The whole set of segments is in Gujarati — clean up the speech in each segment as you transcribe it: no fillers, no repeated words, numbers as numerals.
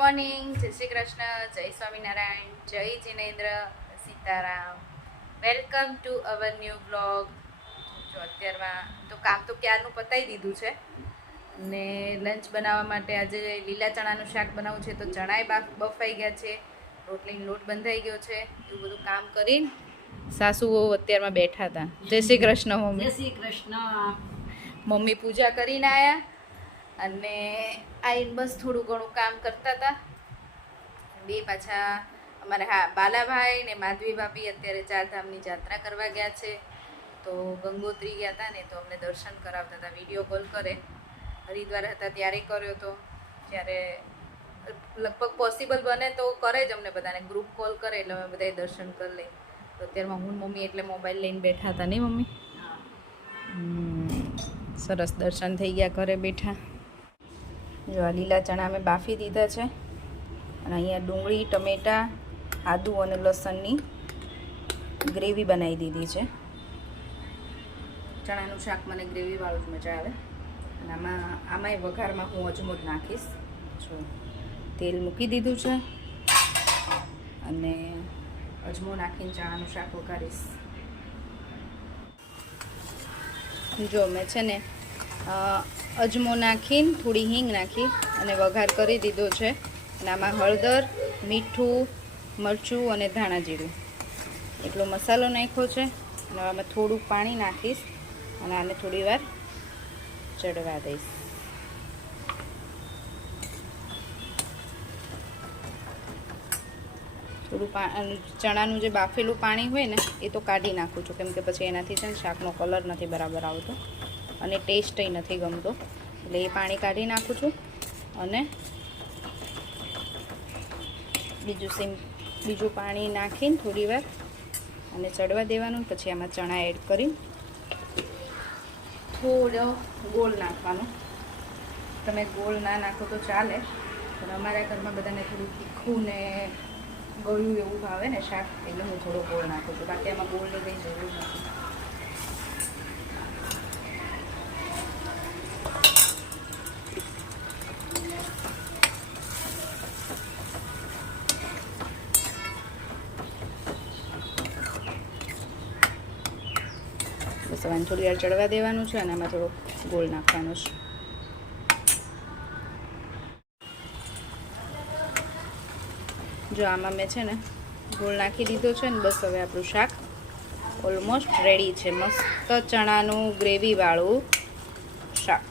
મોર્નિંગ, જય શ્રી કૃષ્ણ, જય સ્વામિનારાયણ, જય Jinendra Sitaram. Welcome to our new blog. જો અત્યારમાં તો કામ તો ક્યારનું પતાવી દીધું છે ને લંચ બનાવવા માટે આજે લીલા ચણાનું શાક બનાવવું છે. તો ચણાય બફાઈ ગયા છે, રોટલીનો લોટ બંધાઈ ગયો છે. એવું બધું કામ કરીને સાસુઓ અત્યારમાં બેઠા હતા. જય શ્રી કૃષ્ણ મમ્મી. જય શ્રી કૃષ્ણ. મમ્મી પૂજા કરીને આવ્યા અને આઈને બસ થોડું ઘણું કામ કરતા હતા. બે પાછા અમારા બાલાભાઈ ને માધવી ભાભી અત્યારે ચારધામની યાત્રા કરવા ગયા છે. તો ગંગોત્રી ગયા હતા ને, તો અમને દર્શન કરાવતા હતા. વિડીયો કોલ કરે, હરિદ્વાર હતા ત્યારે કર્યો હતો. ત્યારે લગભગ પોસિબલ બને તો કરે જ અમને બધાને ગ્રુપ કોલ કરે એટલે અમે બધાએ દર્શન કરી લઈએ. તો અત્યારમાં હું મમ્મી એટલે મોબાઈલ લઈને બેઠા હતા નહીં મમ્મી? સરસ દર્શન થઈ ગયા, ઘરે બેઠા. જો આ લીલા ચણા મેં બાફી દીધા છે અને અહીંયા ડુંગળી, ટમેટાં, આદુ અને લસણની ગ્રેવી બનાવી દીધી છે. ચણાનું શાક મને ગ્રેવીવાળું જ મજા આવે. અને આમાંય વઘારમાં હું અજમો જ નાખીશ. જો તેલ મૂકી દીધું છે અને અજમો નાખીને ચણાનું શાક વઘારીશ. જો મેં છે ને અજમો નાખીને થોડી હિંગ નાખી અને વઘાર કરી દીધો છે. અને આમાં હળદર, મીઠું, મરચું અને ધાણા જીરું એટલો મસાલો નાખ્યો છે. અને આમાં થોડું પાણી નાખીશ અને આને થોડી વાર ચડવા દઈશ. થોડું ચણાનું જે બાફેલું પાણી હોય ને એ તો કાઢી નાખું છું, કેમ કે પછી એનાથી છે ને શાકનો કલર નથી બરાબર આવતો અને ટેસ્ટય નથી ગમતો. એટલે એ પાણી કાઢી નાખું છું અને બીજું પાણી નાખીને થોડી વાર અને ચડવા દેવાનું. પછી આમાં ચણા એડ કરી થોડો ગોળ નાખવાનો. તમે ગોળ ના નાખો તો ચાલે, પણ અમારા ઘરમાં બધાને થોડું તીખું ને ગળ્યું એવું ભાવે ને શાક, એટલે હું થોડો ગોળ નાખું છું. બાકી એમાં ગોળની કંઈ જરૂર નથી. બસ હવે થોડી વાર ચડવા દેવાનું છે અને આમાં થોડો ગોળ નાખવાનો છે. જો આમાં મેં છે ને ગોળ નાખી દીધો છે ને બસ હવે આપણું શાક ઓલમોસ્ટ રેડી છે. મસ્ત ચણાનું ગ્રેવીવાળું શાક.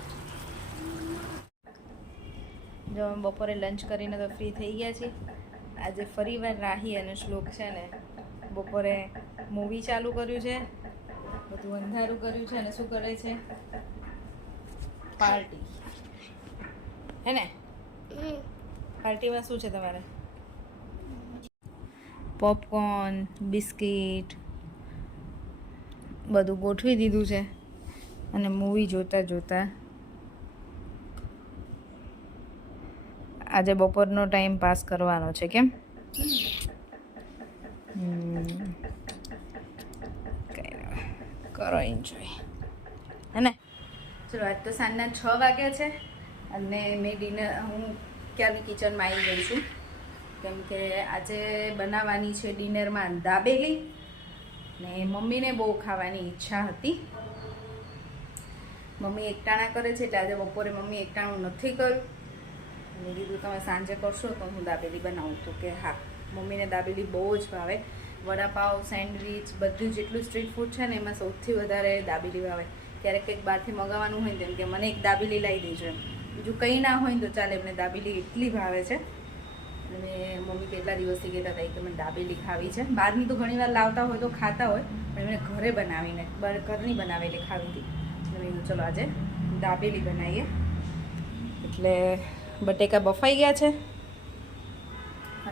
જો અમે બપોરે લંચ કરીને તો ફ્રી થઈ ગયા છીએ. આજે ફરીવાર રાહી અને શ્લોક છે ને બપોરે મૂવી ચાલુ કર્યું છે, બધું અંધારું કર્યું છે અને શું કરે છે? પાર્ટી. હે ને? પાર્ટીમાં શું છે તમારે? પોપકોર્ન, બિસ્કિટ બધું ગોઠવી દીધું છે અને મૂવી જોતા જોતા આજે બપોરનો ટાઈમ પાસ કરવાનો છે. કેમ? કરો એન્જોય, હે ને? ચલો આજ તો સાંજના 6 વાગ્યા છે અને મેં હું ક્યારની કિચનમાં આવી ગઈ છું, કેમ કે આજે બનાવવાની છે ડિનરમાં દાબેલી ને મમ્મીને બહુ ખાવાની ઈચ્છા હતી. મમ્મી એકટાણા કરે છે એટલે આજે બપોરે મમ્મી એકટાણું નથી કર્યું. મેં કીધું તમે સાંજે કરશો તો હું દાબેલી બનાવું. તો કે હા, મમ્મીને દાબેલી બહુ જ ભાવે. વડાપાવ, સેન્ડવિચ બધું જેટલું સ્ટ્રીટ ફૂડ છે ને એમાં સૌથી વધારે દાબેલી ભાવે. ક્યારેક કંઈક બહારથી મંગાવવાનું હોય ને તેમ કે મને એક દાબેલી લાવી દેજો એમ. બીજું કંઈ ના હોય ને તો ચાલે, એમને દાબેલી એટલી ભાવે છે. અને મમ્મી કેટલા દિવસથી કહેતા હતા કે મને દાબેલી ખાવી છે. બહારની તો ઘણીવાર લાવતા હોય તો ખાતા હોય, પણ એમને ઘરે બનાવીને ઘરની બનાવેલી ખાવી હતી. એટલે મેં ચલો આજે દાબેલી બનાવીએ. એટલે બટેકા બફાઈ ગયા છે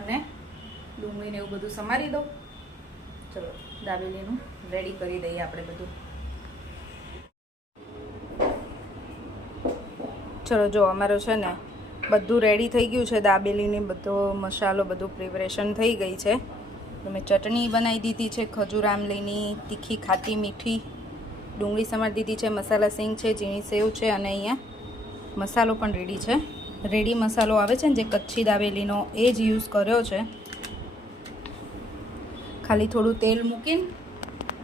અને ડુંગળીને એવું બધું સમારી દઉં. ચલો દાબેલીનું રેડી કરી દઈએ આપણે બધું. ચલો જો અમારો છે ને બધું રેડી થઈ ગયું છે. દાબેલીની બધો મસાલો બધું પ્રિપરેશન થઈ ગઈ છે. તો મેં ચટણી બનાવી દીધી છે, ખજૂર આમલીની, તીખી ખાટી મીઠી, ડુંગળી સમારી દીધી છે, મસાલા સિંગ છે, ઝીણી સેવ છે અને અહીંયા મસાલો પણ રેડી છે. રેડી મસાલો આવે છે ને જે કચ્છી દાબેલીનો એ જ યુઝ કર્યો છે. ખાલી થોડું તેલ મૂકીને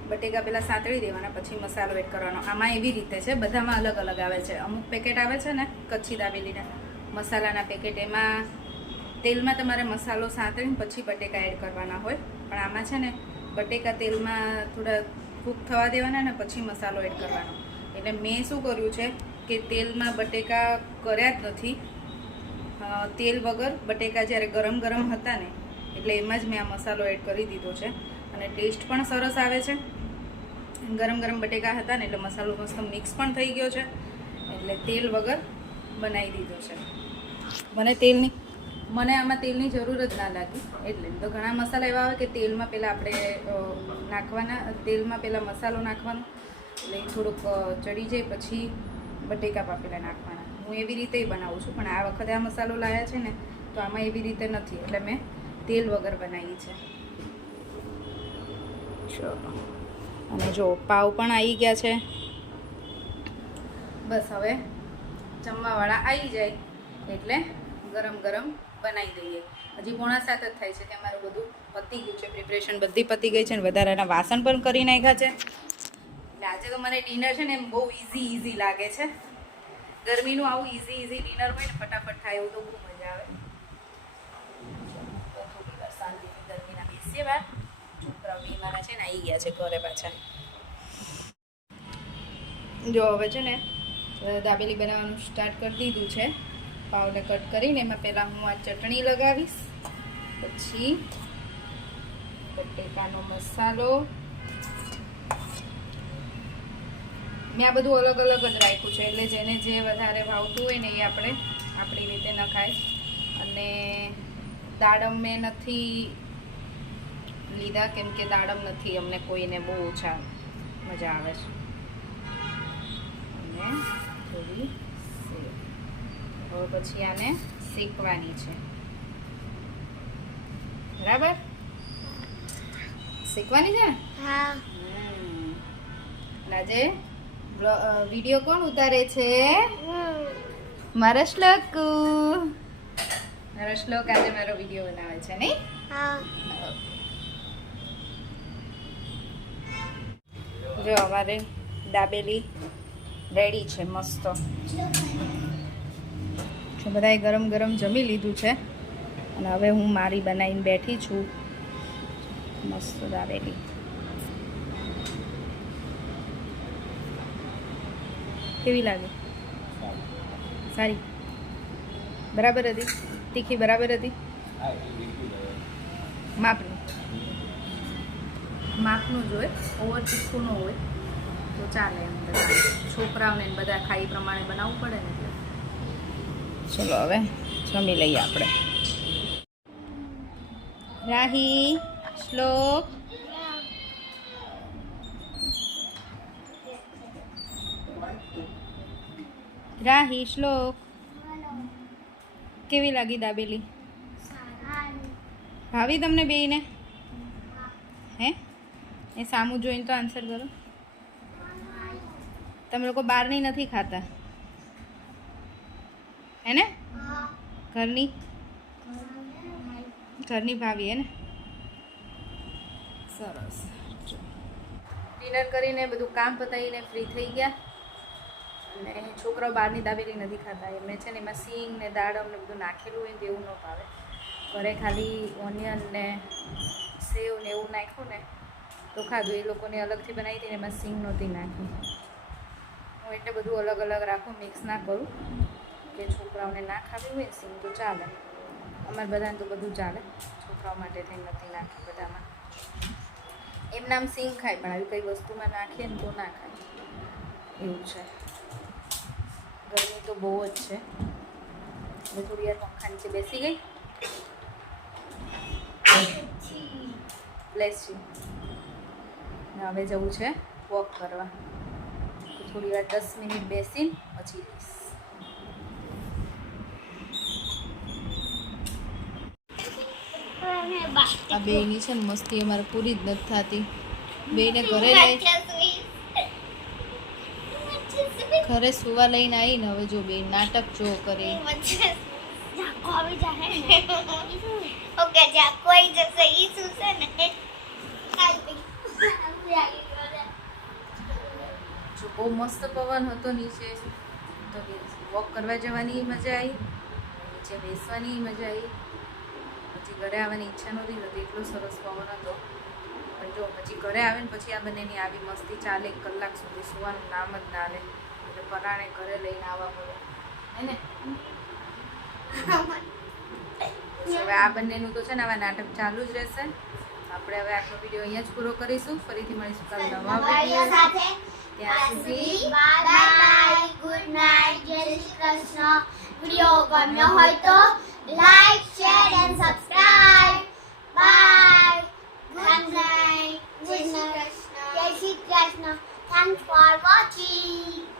બટેકા પહેલાં સાંતળી દેવાના, પછી મસાલો એડ કરવાનો. આમાં એવી રીતે છે, બધામાં અલગ અલગ આવે છે. અમુક પેકેટ આવે છે ને કચ્છી દાબેલીના મસાલાના પેકેટ, એમાં તેલમાં તમારે મસાલો સાંતળીને પછી બટેકા એડ કરવાના હોય. પણ આમાં છે ને બટેકા તેલમાં થોડા કૂક થવા દેવાના ને પછી મસાલો એડ કરવાનો. એટલે મેં શું કર્યું છે કે તેલમાં બટેકા કર્યા જ નથી. તેલ વગર બટેકા જ્યારે ગરમ ગરમ હતા ને એટલે એમાં જ મેં આ મસાલો એડ કરી દીધો છે. અને ટેસ્ટ પણ સરસ આવે છે. ગરમ ગરમ બટેકા હતા ને એટલે મસાલો મસ્ત મિક્સ પણ થઈ ગયો છે. એટલે તેલ વગર બનાવી દીધો છે. મને આમાં તેલની જરૂર જ ના લાગી. એટલે તો ઘણા મસાલા એવા આવે કે તેલમાં પહેલાં આપણે નાખવાના, તેલમાં પહેલાં મસાલો નાખવાનો એટલે થોડુંક ચડી જાય પછી બટેકા પાપેલા નાખવાના. હું એવી રીતે બનાવું છું, પણ આ વખતે આ મસાલો લાવ્યા છે ને તો આમાં એવી રીતે નથી, એટલે મેં તેલ વગર બનાવી છે. ચલો, અને જો પાવ પણ આવી ગયા છે. બસ હવે જમવાવાળા આવી જાય એટલે ગરમ ગરમ બનાવી દઈએ. હજી 6:45 જ થાય છે, ત્યાં મારું બધું પતી ગયું છે, પ્રિપરેશન બધી પતી ગઈ છે, અને વધારાના વાસણ પણ કરી નાખ્યા છે. એટલે આજે તો મને ડિનર છે ને એમ બહુ ઇઝી લાગે છે. ગરમીનું આવું ઇઝી ડિનર હોય ને ફટાફટ થાય એવું તો બહુ મજા આવે. થોડી વાર શાંતિથી ગરમીના બેસીએ વાર. છોકરાઓ બી મારા છે ને આવી ગયા છે ઘરે પાછા. જો હવે છે ને દાબેલી બનાવવાનું સ્ટાર્ટ કરી દીધું છે. પાવને કટ કરીને એમાં પહેલાં હું આ ચટણી લગાવીશ, પછી બટેકાનો મસાલો. મેં આ બધું અલગ અલગ જ રાખ્યું છે, એટલે જેને જે વધારે ભાવતું હોય ને એ આપણે આપણી રીતે નખાય. અને દાડમ મેં નથી લીધા કેમ કે દાડમ નથી અમને કોઈને બહુ ઓછા મજા આવે છે. અને થોડી સેવ. હવે પછી આને શેકવાની છે, બરાબર? શેકવાની છે ને? હા. આજે વિડીયો કોણ ઉતારે છે? મારા શ્લોક. આજે મારો વિડીયો બનાવે છે નહીં? હા. જો અમારે દાબેલી રેડી છે મસ્ત. બધાએ ગરમ ગરમ જમી લીધું છે અને હવે હું મારી બનાવીને બેઠી છું મસ્ત દાબેલી. કેવી લાગે? સારી? બરાબર હતી? તીખી બરાબર હતી? માપનું જોઈએ, ઓવર તીખું ન હોય તો ચાલે. એમ બધા છોકરાઓને બધા ખાઈ પ્રમાણે બનાવવું પડે ને એટલે. ચલો હવે જમી લઈએ આપણે. રાહી, શ્લોક, રાહી, શ્લોક, કેવી લાગી દાબેલી? ભાવી તમને બેયને? હે? એ સામું જોઈને તો આન્સર કરો. તમે લોકો બહારની નથી ખાતા હે ને? ઘરની ભાવી હે ને? સરસ. ડિનર કરીને બધું કામ પતાવીને ફ્રી થઈ ગયા. અને છોકરાઓ બહારની દાબેલી નથી ખાતા. એમને છે ને એમાં સિંગ ને દાડમ ને બધું નાખેલું હોય ને એવું ન ભાવે. ઘરે ખાલી ઓનિયન ને સેવ ને એવું નાખ્યું ને તો ખાધું. એ લોકોને અલગથી બનાવી હતી ને એમાં સિંગ નહોતી નાખી. હું એટલે બધું અલગ અલગ રાખું, મિક્સ ના કરું કે છોકરાઓને ના ખાવી હોય સિંગ તો ચાલે. અમારે બધાને તો બધું ચાલે, છોકરાઓ માટે થઈને નથી નાખી બધામાં. એમ નામ સિંગ ખાય પણ આવી કઈ વસ્તુમાં નાખીએ ને તો ના ખાય એવું છે. ગરમી તો બહુ જ છે. એટલે થોડી વાર પંખા નીચે બેસી ગઈ. Bless you. હવે જવું છે વોક કરવા. થોડી વાર 10 મિનિટ બેસી પછી જઈશ. આ બેની છે ને મસ્તી અમારે પૂરી જ નથી થતી. બેને ઘરે સુવા લઈને આવીને હવે જો બે નાટક જો કરે. ઓકે જા કોઈ જશે ઈ શું છે ને જો બહુ મસ્ત પવન હતો નીચે, તો વોક કરવા જવાની મજા આવી, નીચે બેસવાની મજા આવી. પછી ઘરે આવવાની ઈચ્છા નહોતી થતી, એટલો સરસ પવન હતો. પણ જો પછી ઘરે આવે ને પછી આ બંનેની આવી મસ્તી ચાલે, 1 કલાક સુધી સુવાનું નામ જ ના લે. એટલે પરાણે ઘરે લઈને આવવા પડે હે ને. હવે આ બંનેનું તો છે ને હવે નાટક ચાલુ જ રહેશે. આપણે હવે આખો વિડીયો અહીંયા જ પૂરો કરીશું. ફરીથી મળીશું કાલે નવા વિડીયો સાથે. ત્યાં સુધી બાય ગુડ નાઇટ, જય શ્રી કૃષ્ણ. વિડિયો ગમ્યો હોય તો like, share and subscribe. Bye good night, જય Shri Krishna. Thanks for watching.